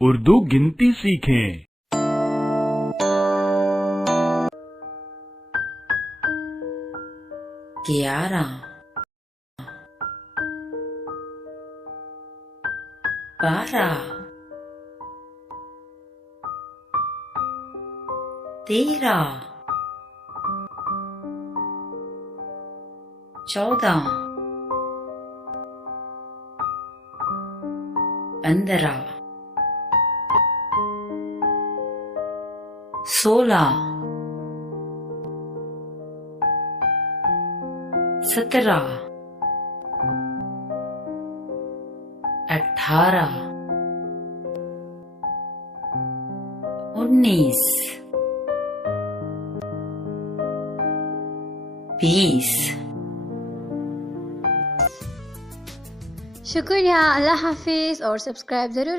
उर्दू गिनती सीखें। 11 12 13 14 15 16 17 18 19 20। शुक्रिया, अल्लाह हाफिज और सब्सक्राइब जरूर करें।